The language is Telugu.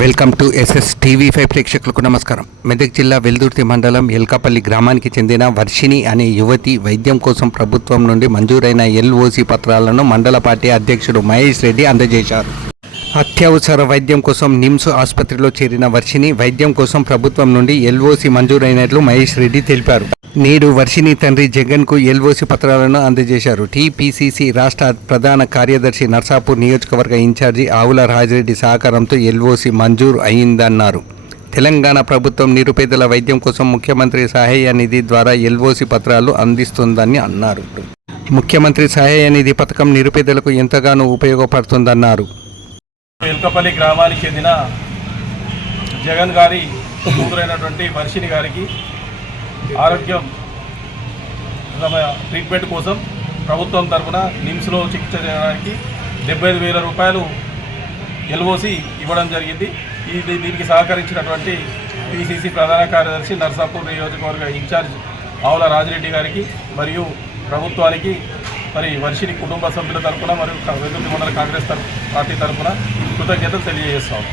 Welcome to SS TV five ప్రేక్షకులకు నమస్కారం. మెదక్ జిల్లా వెల్దుర్తి మండలం ఎల్కాపల్లి గ్రామానికి చెందిన వర్షిణి అనే యువతి వైద్యం కోసం ప్రభుత్వం నుండి మంజూరైన ఎల్ఓసి పత్రాలను మండల పార్టీ అధ్యక్షుడు మహేష్ రెడ్డి అందజేశారు. అత్యవసర వైద్యం కోసం నిమ్స్ ఆసుపత్రిలో చేరిన వర్షిణి వైద్యం కోసం ప్రభుత్వం నుండి ఎల్ఓసి మంజూరైనట్లు మహేష్ రెడ్డి తెలిపారు. నేడు వర్షిని తండ్రి జగన్కు ఎల్ఓసి పత్రాలను అందజేశారు. టీపీసీసీ రాష్ట్ర ప్రధాన కార్యదర్శి నర్సాపూర్ నియోజకవర్గ ఇన్ఛార్జి ఆవుల రాజిరెడ్డి సహకారంతో ఎల్ఓసి మంజూరు అయిందన్నారు. తెలంగాణ ప్రభుత్వం నిరుపేదల వైద్యం కోసం ముఖ్యమంత్రి సహాయ నిధి ద్వారా ఎల్ఓసి పత్రాలు అందిస్తుందని అన్నారు. ముఖ్యమంత్రి సహాయ నిధి పథకం నిరుపేదలకు ఎంతగానో ఉపయోగపడుతుందన్నారు. ఎల్కపల్లి గ్రామానికి చెందిన జగన్ గారి కూతురైనటువంటి వర్షిని గారికి ఆరోగ్యం తమ ట్రీట్మెంట్ కోసం ప్రభుత్వం తరఫున నిమ్స్లో చికిత్స చేయడానికి డెబ్బై ఐదు వేల రూపాయలు ఎల్ఓసి ఇవ్వడం జరిగింది. ఇది దీనికి సహకరించినటువంటి పిసిసి ప్రధాన కార్యదర్శి నర్సాపూర్ నియోజకవర్గ ఇన్ఛార్జ్ ఆవుల రాజిరెడ్డి గారికి మరియు ప్రభుత్వానికి మరి వర్షిని కుటుంబ సభ్యుల తరఫున మరియు వెల్లుల్లి మండల కాంగ్రెస్ పార్టీ తరఫున కృతజ్ఞతలు తెలియజేస్తాము.